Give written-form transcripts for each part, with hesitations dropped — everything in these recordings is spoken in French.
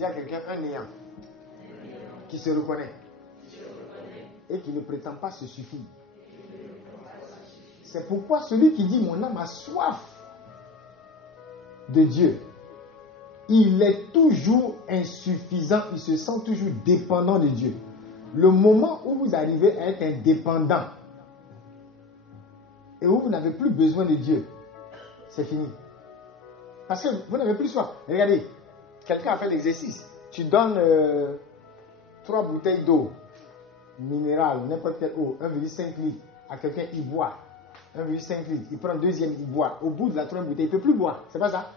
Dis à quelqu'un, un néant qui se reconnaît et qui ne prétend pas se suffire. C'est pourquoi celui qui dit mon âme a soif de Dieu, il est toujours insuffisant, il se sent toujours dépendant de Dieu. Le moment où vous arrivez à être indépendant et où vous n'avez plus besoin de Dieu, c'est fini. Parce que vous n'avez plus soif. Regardez, quelqu'un a fait l'exercice. Tu donnes 3 bouteilles d'eau minérale, n'importe quelle eau, 1,5 litre à quelqu'un, il boit. 1,5 litre, il prend deuxième, il boit. Au bout de la 3e bouteille, il ne peut plus boire. C'est pas ça?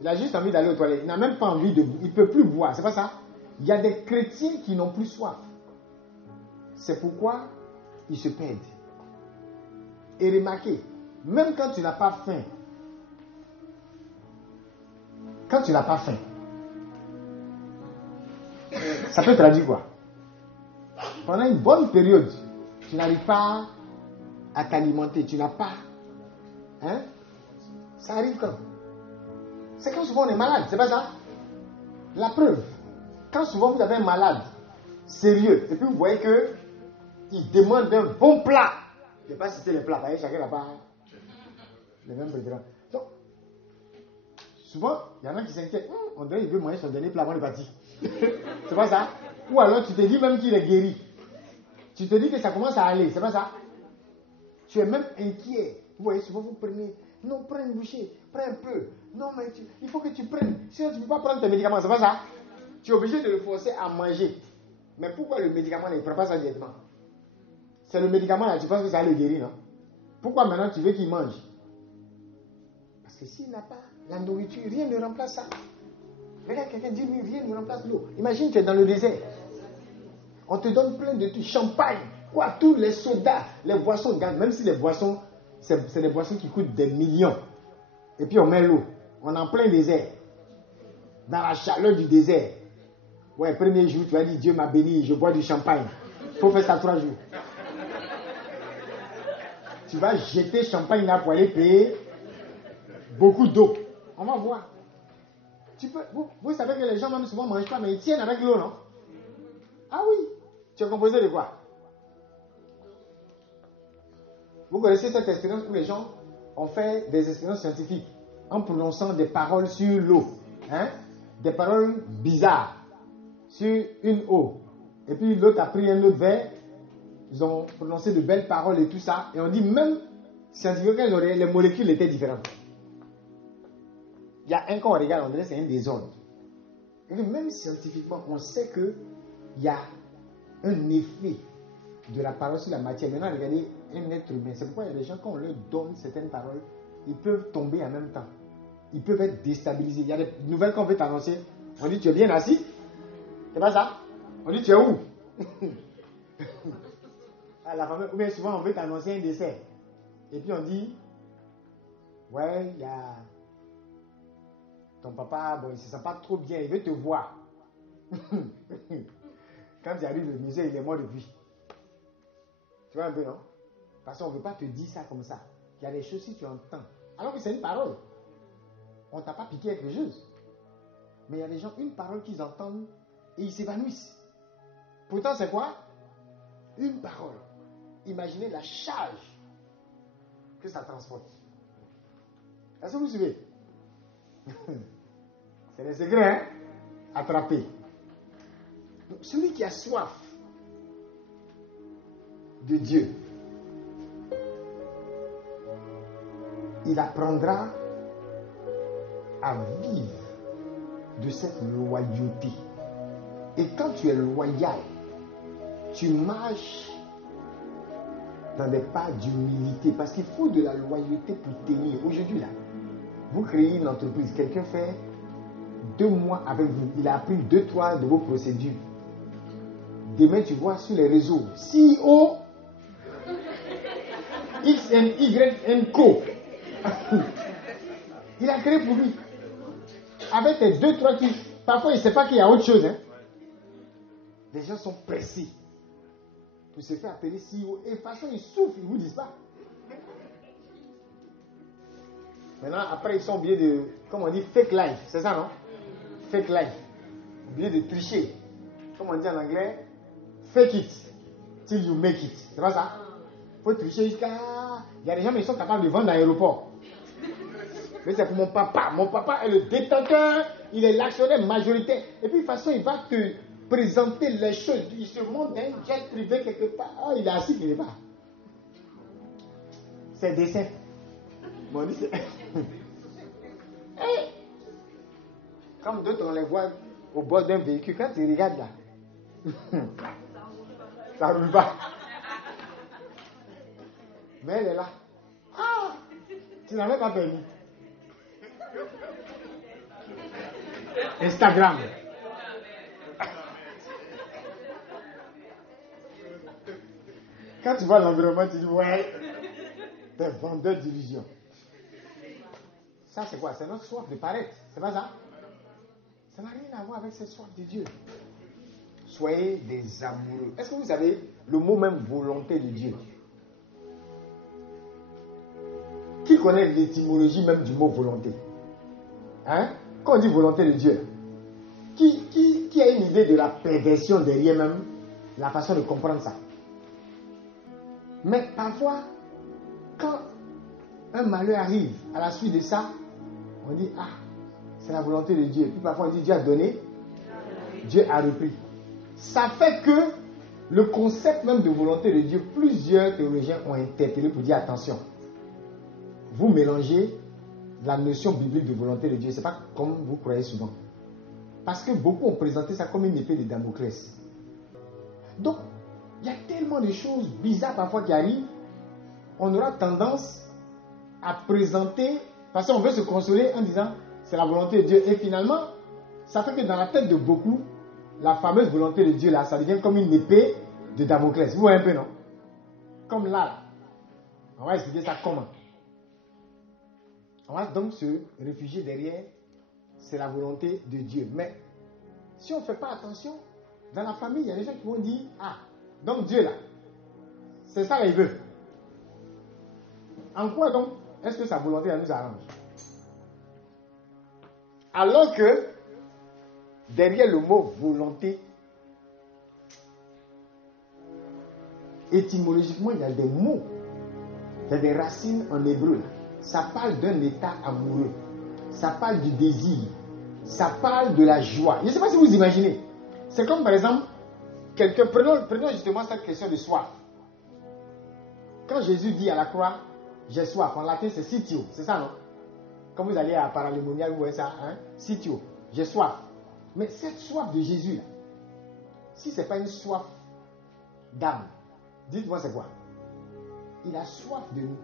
Il a juste envie d'aller aux toilettes. Il n'a même pas envie de boire. Il ne peut plus boire. C'est pas ça? Il y a des chrétiens qui n'ont plus soif. C'est pourquoi ils se perdent. Et remarquez, même quand tu n'as pas faim, ça peut traduire quoi? Pendant une bonne période, tu n'arrives pas à t'alimenter, tu n'as pas. Hein? Ça arrive quand? C'est quand souvent on est malade, c'est pas ça? La preuve, quand souvent vous avez un malade sérieux, et puis vous voyez qu'il demande un bon plat. Je ne vais pas citer les plats, chacun n'a pas les mêmes préférences. Donc, souvent, il y en a qui s'inquiètent. On dirait qu'il veut manger son dernier plat avant de partir. C'est pas ça? Ou alors tu te dis même qu'il est guéri. Tu te dis que ça commence à aller, c'est pas ça? Tu es même inquiet. Vous voyez, souvent vous prenez. Non, prends une bouchée, prends un peu. Non, mais il faut que tu prennes. Sinon, tu ne peux pas prendre tes médicaments, c'est pas ça? Tu es obligé de le forcer à manger. Mais pourquoi le médicament, il ne prend pas ça directement? C'est le médicament là, tu penses que ça le guérit, non? Pourquoi maintenant tu veux qu'il mange? Parce que s'il n'a pas la nourriture, rien ne remplace ça. Regarde quelqu'un dit lui, rien ne remplace l'eau. Imagine tu es dans le désert. On te donne plein de trucs, champagne, quoi, tous les sodas, les boissons, même si les boissons, c'est des boissons qui coûtent des millions. Et puis on met l'eau. On est en plein désert. Dans la chaleur du désert. Ouais, premier jour, tu vas dire Dieu m'a béni, je bois du champagne. Il faut faire ça 3 jours. Tu vas jeter champagne là pour aller payer beaucoup d'eau. On va voir. Vous savez que les gens même souvent ne mangent pas, mais ils tiennent avec l'eau, non? Ah oui. Tu es composé de quoi? Vous connaissez cette expérience où les gens ont fait des expériences scientifiques en prononçant des paroles sur l'eau. Hein? Des paroles bizarres sur une eau. Et puis l'autre a pris un autre verre. Ils ont prononcé de belles paroles et tout ça. Et on dit même, scientifiquement, les molécules étaient différentes. Il y a un qu'on regarde, on dirait que c'est un désordre. Et même scientifiquement, on sait qu'il y a un effet de la parole sur la matière. Maintenant, regardez un être humain. C'est pourquoi il y a des gens, quand on leur donne certaines paroles, ils peuvent tomber en même temps. Ils peuvent être déstabilisés. Il y a des nouvelles qu'on veut t'annoncer. On dit, tu es bien assis? C'est pas ça? On dit, tu es où? La famille, ou bien souvent on veut t'annoncer un décès. Et puis on dit, ouais, il y a ton papa, bon, il ne se sent pas trop bien, il veut te voir. Quand il arrive, le musée, il est mort depuis. Tu vois un peu, non? Parce qu'on ne veut pas te dire ça comme ça. Il y a des choses si tu entends. Alors que c'est une parole. On ne t'a pas piqué quelque chose. Mais il y a des gens, une parole qu'ils entendent et ils s'évanouissent. Pourtant, c'est quoi? Une parole. Imaginez la charge que ça transporte. Est-ce que vous suivez? C'est des secrets, hein? Attrapés. Donc, celui qui a soif de Dieu, il apprendra à vivre de cette loyauté. Et quand tu es loyal, tu marches dans des pas d'humilité. Parce qu'il faut de la loyauté pour tenir. Aujourd'hui, là, vous créez une entreprise. Quelqu'un fait 2 mois avec vous. Il a appris 2-3 de vos procédures. Demain, tu vois sur les réseaux, CEO, XNY Co. Il a créé pour lui. Avec tes 2-3 qui... Parfois, il ne sait pas qu'il y a autre chose. Hein. Les gens sont pressés pour se faire appeler CEO. Et de toute façon, ils souffrent, ils ne vous disent pas. Maintenant, après, ils sont obligés de, comme on dit, fake life. C'est ça, non? fake life. Oubliez de tricher. Comme on dit en anglais, fake it till you make it. C'est pas ça? Il faut tricher jusqu'à... Il y a des gens qui sont capables de vendre à l'aéroport. Mais c'est pour mon papa. Mon papa est le détenteur, il est l'actionnaire majoritaire. Et puis de toute façon, il va te présenter les choses. Il se monte dans un jet privé quelque part. Oh, il est assis quelque part. C'est dessin. Bon, c'est... Hey. Comme d'autres, on les voit au bord d'un véhicule. Quand tu regardes là, ça ne roule pas. Mais elle est là. Ah, tu n'avais pas permis. Instagram. Quand tu vois l'environnement, tu dis ouais, t'es vendeur d'illusions. Ça c'est quoi? C'est notre soif de paraître. C'est pas ça? Ça n'a rien à voir avec cette soif de Dieu. Soyez des amoureux. Est-ce que vous savez le mot même volonté de Dieu? Qui connaît l'étymologie même du mot volonté? Hein? Quand on dit volonté de Dieu, qui a une idée de la perversion derrière même la façon de comprendre ça? Mais parfois, quand un malheur arrive à la suite de ça, on dit ah, c'est la volonté de Dieu. Puis parfois on dit Dieu a donné, Dieu a repris. Ça fait que le concept même de volonté de Dieu, plusieurs théologiens ont interpellé pour dire attention, vous mélangez la notion biblique de volonté de Dieu. Ce n'est pas comme vous croyez souvent. Parce que beaucoup ont présenté ça comme une épée de Damoclès. Donc, il y a tellement de choses bizarres parfois qui arrivent. On aura tendance à présenter, parce qu'on veut se consoler en disant c'est la volonté de Dieu. Et finalement, ça fait que dans la tête de beaucoup, la fameuse volonté de Dieu là, ça devient comme une épée de Damoclès. Vous voyez un peu, non? Comme là. On va expliquer ça comment. On va donc se réfugier derrière, c'est la volonté de Dieu. Mais si on ne fait pas attention, dans la famille, il y a des gens qui vont dire ah, donc Dieu là, c'est ça qu'il veut. En quoi donc est-ce que sa volonté elle nous arrange? Alors que derrière le mot volonté, étymologiquement, il y a des mots, il y a des racines en hébreu. Ça parle d'un état amoureux. Ça parle du désir. Ça parle de la joie. Je ne sais pas si vous imaginez. C'est comme par exemple, quelqu'un, prenons justement cette question de soif. Quand Jésus dit à la croix, j'ai soif, en latin c'est sitio, c'est ça non? Quand vous allez à Paralémonial, vous voyez ça, hein? Sitio, j'ai soif. Mais cette soif de Jésus, là, si ce n'est pas une soif d'âme, dites-moi c'est quoi? Il a soif de nous.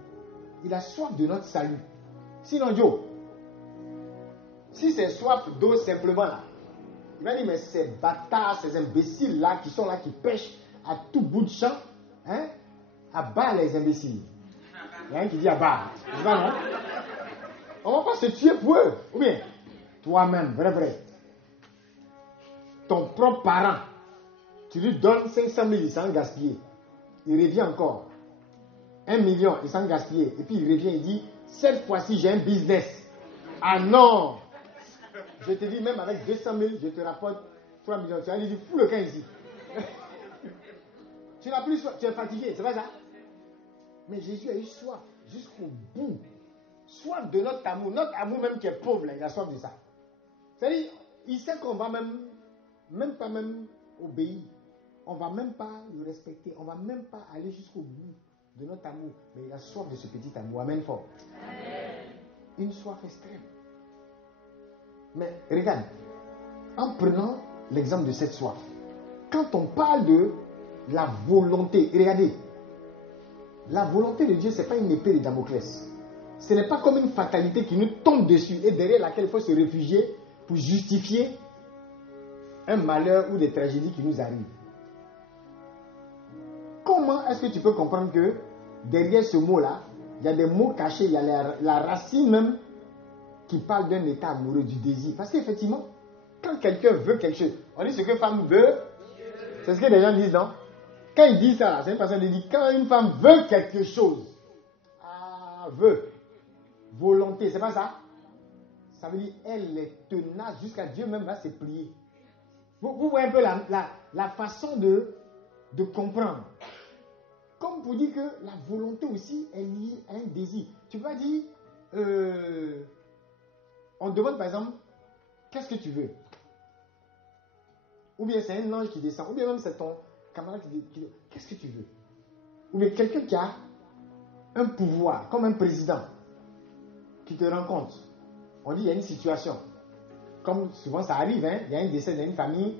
Il a soif de notre salut. Sinon, Joe, si c'est soif d'eau simplement là, il va dire mais ces bâtards, ces imbéciles là qui sont là, qui pêchent à tout bout de champ, hein, à bas les imbéciles. Il y a un qui dit à bas. C'est ça, non? On ne va pas se tuer pour eux. Ou bien, toi-même, vrai. Ton propre parent, tu lui donnes 500 000, il s'en gaspille. Il revient encore. 1 million, il s'en gaspille. Et puis il revient, il dit, cette fois-ci, j'ai un business. Ah non! Je te dis, même avec 200 000, je te rapporte 3 millions. Tu vas lui dire, fous le camp ici. Tu n'as plus soif, tu es fatigué, c'est pas ça? Mais Jésus a eu soif jusqu'au bout. Soif de notre amour même qui est pauvre, là, il a soif de ça. C'est-à-dire, il sait qu'on va même pas obéir. On ne va même pas le respecter. On ne va même pas aller jusqu'au bout de notre amour. Mais il a soif de ce petit amour. Amen fort. Amen. Une soif extrême. Mais regarde, en prenant l'exemple de cette soif, quand on parle de la volonté, regardez, la volonté de Dieu, ce n'est pas une épée de Damoclès. Ce n'est pas comme une fatalité qui nous tombe dessus et derrière laquelle il faut se réfugier pour justifier un malheur ou des tragédies qui nous arrivent. Comment est-ce que tu peux comprendre que derrière ce mot-là, il y a des mots cachés, il y a la racine même qui parle d'un état amoureux, du désir. Parce qu'effectivement, quand quelqu'un veut quelque chose, on dit ce que femme veut, c'est ce que les gens disent, non? Quand ils disent ça, c'est une façon de dire, quand une femme veut quelque chose, veut, volonté, c'est pas ça? Ça veut dire elle est tenace jusqu'à Dieu même va se plier. Vous voyez un peu la façon de comprendre. Comme pour dire que la volonté aussi est liée à un désir. Tu peux pas dire, on demande par exemple, qu'est-ce que tu veux? Ou bien c'est un ange qui descend, ou bien même c'est ton camarade qui dit, qu'est-ce que tu veux? Ou bien quelqu'un qui a un pouvoir, comme un président, qui te rencontre. On dit, il y a une situation. Comme souvent ça arrive, hein, il y a un décès dans une famille,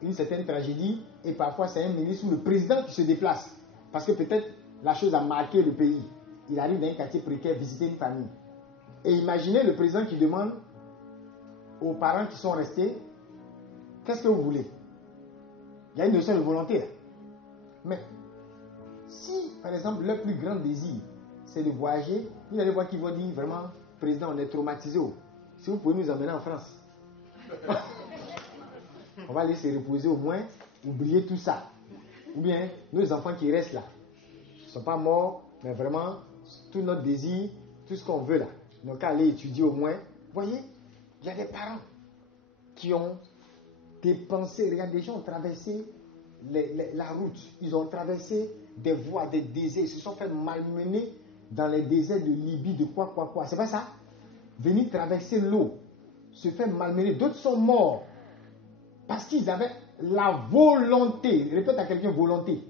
une certaine tragédie, et parfois c'est un ministre ou le président qui se déplace. Parce que peut-être la chose a marqué le pays. Il arrive dans un quartier précaire visiter une famille. Et imaginez le président qui demande aux parents qui sont restés, qu'est-ce que vous voulez? Il y a une notion de volonté là. Mais si, par exemple, leur plus grand désir, c'est de voyager, vous allez voir qu'ils vont dire vraiment, président, on est traumatisé. Si vous pouvez nous emmener en France, on va aller se reposer au moins, oublier tout ça. Ou bien, nos enfants qui restent là, ils ne sont pas morts, mais vraiment, tout notre désir, tout ce qu'on veut là, donc aller étudier au moins. Vous voyez, il y a des parents qui ont dépensé, regarde, des gens ont traversé la route, ils ont traversé des voies, des déserts, ils se sont fait malmener dans les déserts de Libye, de quoi, c'est pas ça? Venir traverser l'eau, se faire malmener, d'autres sont morts parce qu'ils avaient la volonté, répète à quelqu'un, volonté.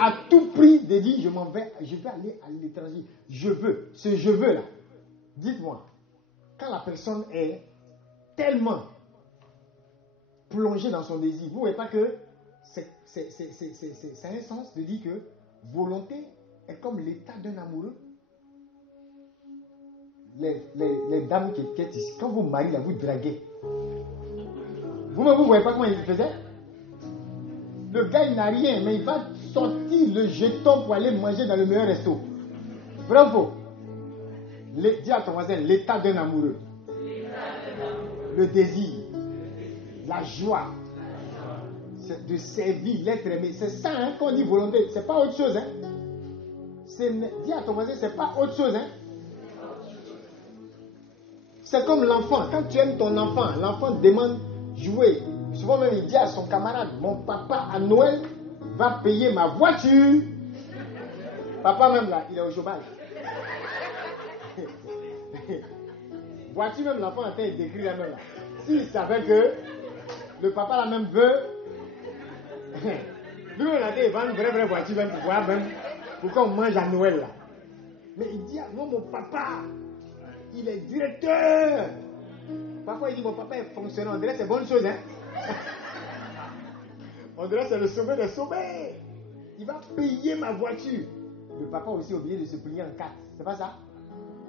À tout prix de dire, je vais aller à l'étranger, je veux, ce je veux là. Dites-moi, quand la personne est tellement plongée dans son désir, vous ne voyez pas que c'est un sens de dire que volonté est comme l'état d'un amoureux. Les dames qui étaient ici, quand vous mariez là, vous draguez. Vous voyez pas comment il faisait? Le gars, il n'a rien, mais il va sortir le jeton pour aller manger dans le meilleur resto. Bravo. Dis à ton voisin, l'état d'un amoureux. Le désir. La joie. C'est de servir, l'être aimé. C'est ça hein, qu'on dit volonté. C'est pas autre chose. Hein. Dis à ton voisin, c'est pas autre chose. Hein. C'est comme l'enfant. Quand tu aimes ton enfant, l'enfant demande jouer. Souvent même, il dit à son camarade, mon papa à Noël va payer ma voiture. Papa même là, il est au chômage. Voiture même, l'enfant est en train d'écrire la même là. S'il savait que le papa là même veut, lui on a dit, il vend une vraie voiture même pour pouvoir même, pour qu'on mange à Noël là. Mais il dit, non mon papa, il est directeur. Parfois il dit, mon papa est fonctionnaire. On dirait que c'est bonne chose, hein. On dirait que c'est le sommet des sommets. Il va payer ma voiture. Le papa aussi a oublié de se plier en 4. C'est pas ça?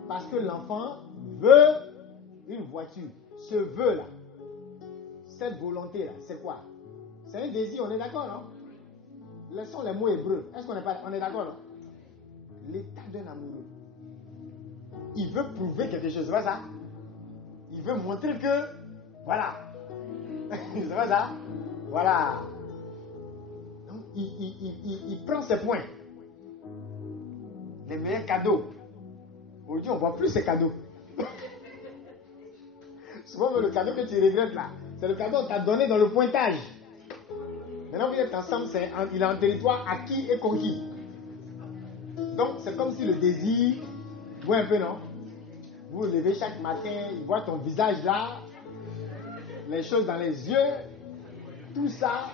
Parce que l'enfant veut une voiture. Ce vœu là, cette volonté là, c'est quoi? C'est un désir, on est d'accord, non? Laissons les mots hébreux. Est-ce qu'on est pas, on est d'accord, non? L'état d'un amoureux. Il veut prouver quelque chose, c'est pas ça? Il veut montrer que, voilà. C'est pas ça? Voilà. Donc, il prend ses points. Les meilleurs cadeaux. Aujourd'hui, on ne voit plus ces cadeaux. Souvent, le cadeau que tu regrettes là, c'est le cadeau qu'on t'a donné dans le pointage. Maintenant, vous êtes ensemble, il est en territoire acquis et conquis. Donc, c'est comme si le désir, vous voyez un peu, non? Vous vous levez chaque matin, il voit ton visage là, les choses dans les yeux, tout ça.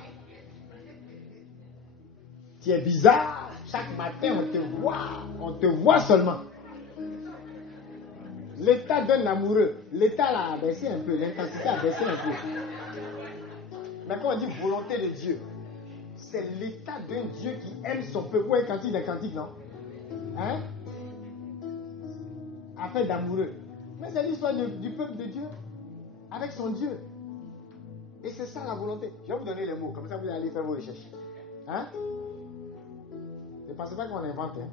Tu es bizarre, chaque matin on te voit seulement. L'état d'un amoureux, l'état là a baissé un peu, l'intensité a baissé un peu. Mais quand on dit volonté de Dieu, c'est l'état d'un Dieu qui aime son peuple. Ouais, cantique des cantiques, non? Hein? Affaire d'amoureux. Mais c'est l'histoire du peuple de Dieu avec son Dieu. Et c'est ça la volonté. Je vais vous donner les mots, comme ça vous allez faire vos recherches. Hein? Ne pensez pas qu'on invente. Hein?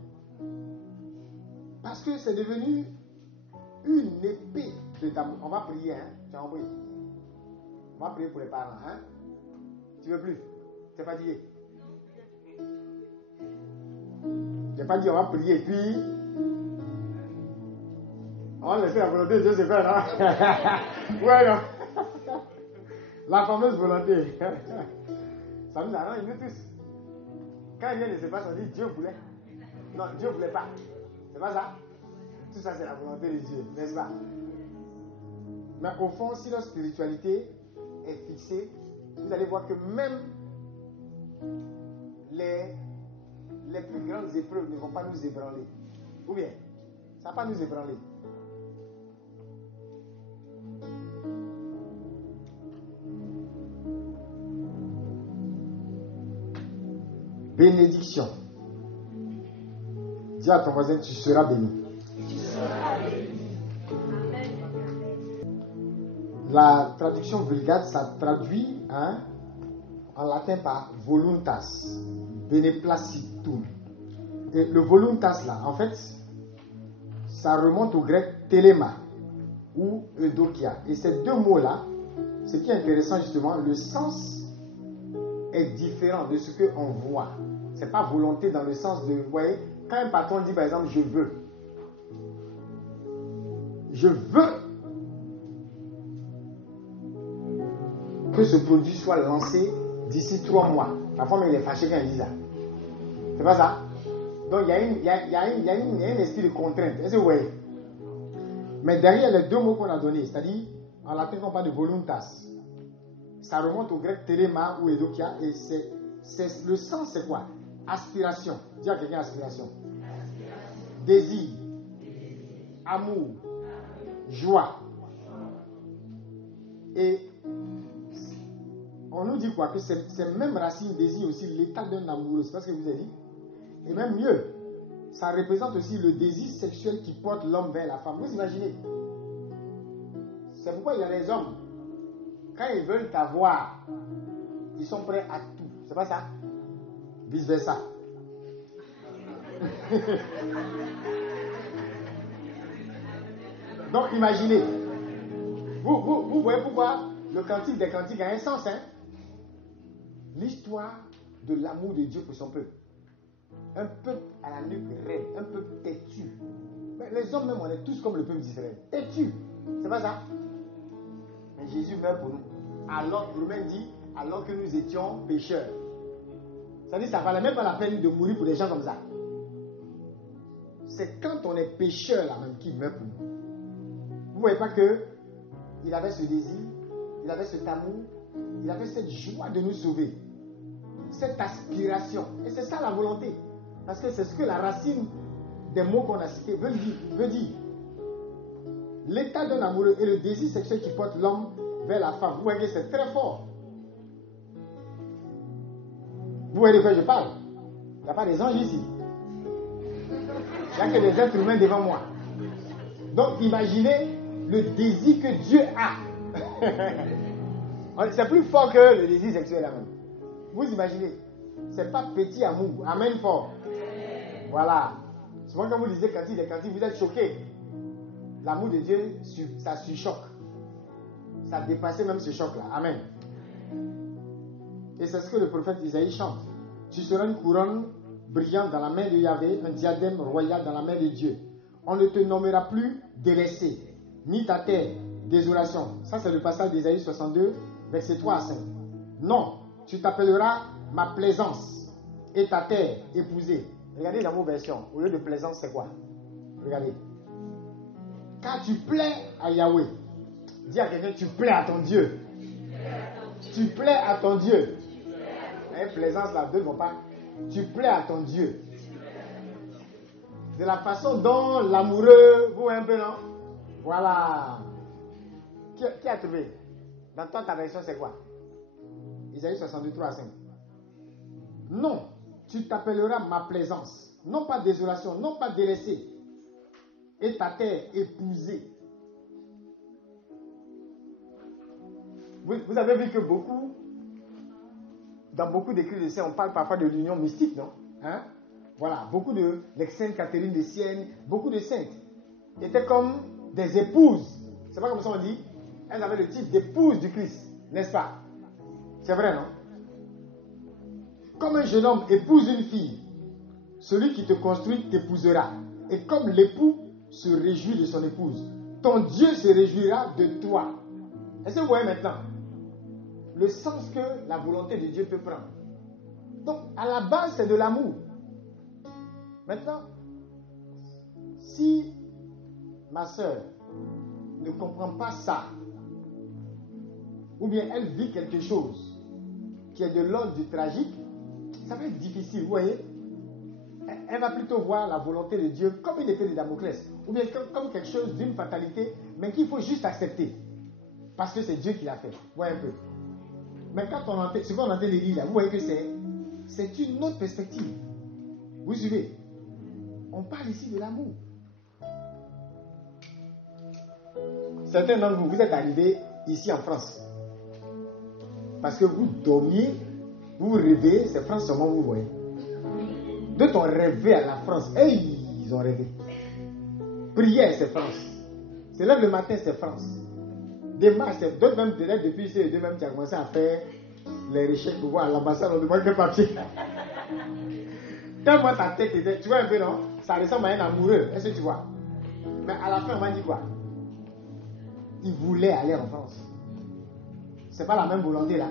Parce que c'est devenu une épée de d'amour. On va prier, hein? Tu as compris? On va prier pour les parents, hein? Tu veux plus? Tu n'es pas fatigué? Je n'ai pas dit on va prier et puis On va laisser la volonté de Dieu se faire, non? Ouais, non. La fameuse volonté. Ça nous arrange, nous tous. Quand rien ne se passe, on dit Dieu voulait. Non, Dieu ne voulait pas. C'est pas ça? Tout ça, c'est la volonté de Dieu, n'est-ce pas? Mais au fond, si notre spiritualité est fixée, vous allez voir que même les plus grandes épreuves ne vont pas nous ébranler. Ou bien, ça ne va pas nous ébranler. Bénédiction. Dis à ton voisin, tu seras béni. La traduction Vulgate, ça traduit en latin par voluntas, beneplacitum. Et le voluntas là, en fait, ça remonte au grec téléma ou eudokia. Et ces deux mots-là, ce qui est intéressant justement, le sens est différent de ce qu'on voit. Ce n'est pas volonté dans le sens de, vous voyez, quand un patron dit par exemple je veux que ce produit soit lancé d'ici 3 mois. La femme elle est fâchée quand elle dit ça. C'est pas ça? Donc il y a un esprit de contrainte. Est-ce que vous voyez? Mais derrière les deux mots qu'on a donnés, c'est-à-dire en latin on parle de voluntas, ça remonte au grec téléma ou eudokia et le sens c'est quoi? Aspiration. Dis à quelqu'un aspiration. Désir. Amour. Joie. Et on nous dit quoi? Que ces mêmes racines désignent aussi l'état d'un amoureux. C'est pas ce que je vous ai dit? Et même mieux, ça représente aussi le désir sexuel qui porte l'homme vers la femme. Vous imaginez? C'est pourquoi il y a des hommes, quand ils veulent t'avoir, ils sont prêts à tout. C'est pas ça? Vice versa. Donc imaginez. Vous voyez pourquoi le cantique des cantiques a un sens, hein? L'histoire de l'amour de Dieu pour son peuple. Un peuple à la nuque raide, un peuple têtu. Mais les hommes même, on est tous comme le peuple d'Israël. Têtu. C'est pas ça? Mais Jésus meurt pour nous. Alors, Romain dit, alors que nous étions pécheurs. Ça dit, ça valait même pas la peine de mourir pour des gens comme ça. C'est quand on est pécheur là même qu'il meurt pour nous. Vous voyez pas que il avait ce désir, il avait cet amour, il avait cette joie de nous sauver, cette aspiration. Et c'est ça la volonté. Parce que c'est ce que la racine des mots qu'on a cités veut dire. L'état d'un amoureux et le désir sexuel qui porte l'homme vers la femme. Vous voyez que c'est très fort. Vous voyez de quoi je parle? Il n'y a pas des anges ici. Il n'y a que des êtres humains devant moi. Donc imaginez le désir que Dieu a. C'est plus fort que le désir sexuel là même. Vous imaginez? C'est pas petit amour. Amen fort. Voilà. Souvent quand vous lisez cantique des cantiques, vous êtes choqués. L'amour de Dieu, ça surchoque. Ça dépassait même ce choc là. Amen. Et c'est ce que le prophète Isaïe chante. Tu seras une couronne brillante dans la main de Yahvé, un diadème royal dans la main de Dieu. On ne te nommera plus délaissé, ni ta terre désolation. Ça c'est le passage d'Isaïe 62, versets 3 à 5. Non, tu t'appelleras ma plaisance et ta terre épousée. Regardez dans vos versions. Au lieu de plaisance, c'est quoi? Regardez. Quand tu plais à Yahweh, dis à quelqu'un, tu plais à ton Dieu. Tu plais à ton Dieu. Plaisance, là, deux ne vont pas. Tu plais à ton Dieu. De la façon dont l'amoureux, vous voyez un peu, non? Voilà. Qui a trouvé? Dans toi, ta version, c'est quoi? Isaïe 62, 3 à 5. Non, tu t'appelleras ma plaisance. Non pas désolation, non pas délaissé. Et ta terre épousée. Vous avez vu que dans beaucoup d'écrits de saints, on parle parfois de l'union mystique, non? Hein? Voilà, beaucoup de Sainte Catherine de Sienne, beaucoup de saintes étaient comme des épouses. C'est pas comme ça on dit? Elles avaient le titre d'épouse du Christ, n'est-ce pas? C'est vrai, non? Comme un jeune homme épouse une fille, celui qui te construit t'épousera. Et comme l'époux se réjouit de son épouse, ton Dieu se réjouira de toi. Est-ce que vous voyez maintenant le sens que la volonté de Dieu peut prendre? Donc, à la base, c'est de l'amour. Maintenant, si ma soeur ne comprend pas ça, ou bien elle vit quelque chose qui est de l'ordre du tragique, ça va être difficile, vous voyez? Elle va plutôt voir la volonté de Dieu comme une épée de Damoclès, ou bien comme quelque chose d'une fatalité, mais qu'il faut juste accepter, parce que c'est Dieu qui l'a fait. Vous voyez un peu? Mais quand ce qu'on entend de lire là, vous voyez que c'est une autre perspective. Vous suivez? On parle ici de l'amour. Certains d'entre vous êtes arrivés ici en France. Parce que vous dormiez, vous rêvez, c'est France seulement vous voyez. D'autres ont rêvé à la France. Hey, ils ont rêvé. Prière, c'est France. Se lève le matin, c'est France. Démarche, c'est d'autres même peut-être depuis ces deux mêmes qui ont commencé à faire les recherches pour voir à l'ambassade, on demande quel papier. Tellement ta tête était, tu vois un peu, non? Ça ressemble à un amoureux, est-ce que tu vois? Mais à la fin, on m'a dit quoi? Il voulait aller en France. C'est pas la même volonté là,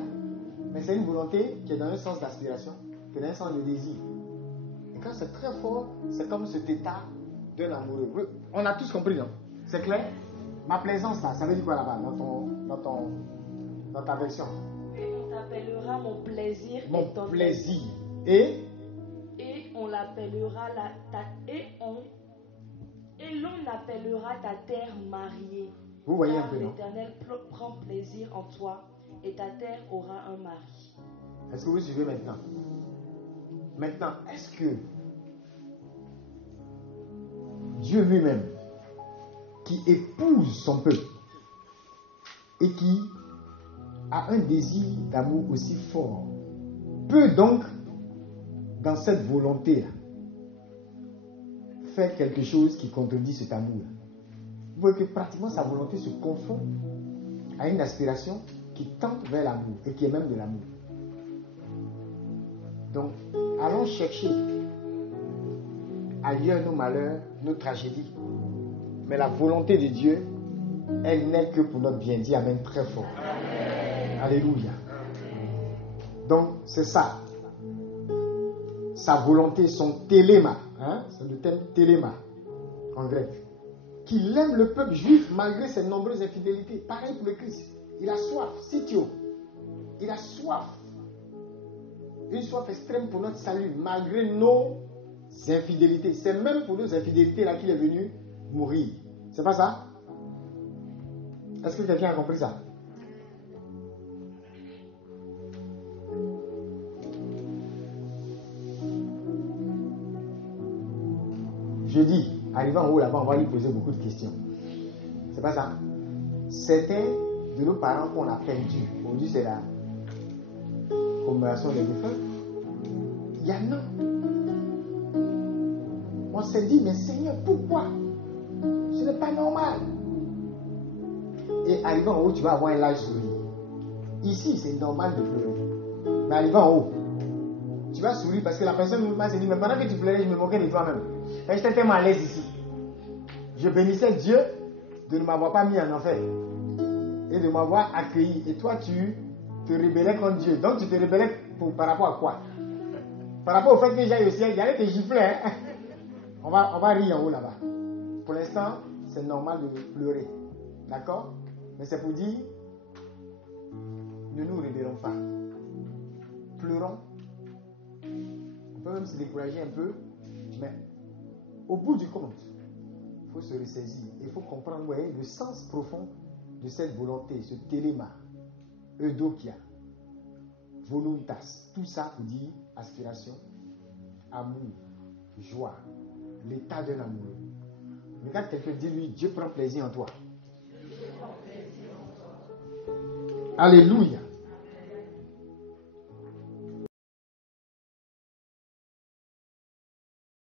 mais c'est une volonté qui est dans un sens d'aspiration, qui est dans un sens de désir. Et quand c'est très fort, c'est comme cet état d'un amoureux. On a tous compris, non? C'est clair? Ma plaisance là, ça veut dire quoi là-bas dans ta version? On t'appellera mon plaisir. Mon plaisir. Et on l'appellera et l'on appellera ta terre mariée. Vous voyez car un peu, non? l'Éternel prend plaisir en toi et ta terre aura un mari. Est-ce que vous suivez maintenant? Maintenant, est-ce que Dieu lui-même, qui épouse son peuple et qui a un désir d'amour aussi fort, peut donc, dans cette volonté-là, faire quelque chose qui contredit cet amour-là? Vous voyez que pratiquement sa volonté se confond à une aspiration qui tente vers l'amour et qui est même de l'amour. Donc, allons chercher ailleurs nos malheurs, nos tragédies. Mais la volonté de Dieu, elle n'est que pour notre bien. Dis amen très fort. Amen. Alléluia. Donc, c'est ça. Sa volonté, son téléma. C'est le terme téléma en grec. Qu'il aime le peuple juif malgré ses nombreuses infidélités. Pareil pour le Christ. Il a soif, sitio. Il a soif. Une soif extrême pour notre salut, malgré nos infidélités. C'est même pour nos infidélités là qu'il est venu mourir. C'est pas ça? Est-ce que quelqu'un a compris ça? Je dis, arrivant en haut là-bas, on va lui poser beaucoup de questions. C'est pas ça? Certains de nos parents qu'on a perdus, aujourd'hui c'est la commémoration des défunts, il y en a. On s'est dit, mais Seigneur, pourquoi? Ce n'est pas normal. Et arrivant en haut, tu vas avoir un large sourire. Ici, c'est normal de pleurer. Mais arrivant en haut, tu vas sourire parce que la personne m'a dit, mais pendant que tu pleurais, je me moquais de toi-même. Et j'étais tellement à l'aise ici. Je bénissais Dieu de ne m'avoir pas mis en enfer et de m'avoir accueilli. Et toi, tu te rébellais contre Dieu. Donc, tu te rébellais par rapport à quoi? Par rapport au fait que j'aille au ciel, j'allais te gifler. Hein? On va rire en haut là-bas. Pour l'instant, c'est normal de pleurer. D'accord? Mais c'est pour dire, ne nous rébellons pas. Pleurons. On peut même se décourager un peu, mais au bout du compte, il faut se ressaisir. Il faut comprendre, vous voyez, le sens profond de cette volonté, ce téléma, eudokia, voluntas, tout ça pour dire aspiration, amour, joie, l'état d'un amoureux. Regarde quelqu'un, dis-lui, Dieu prend plaisir en toi. Alléluia.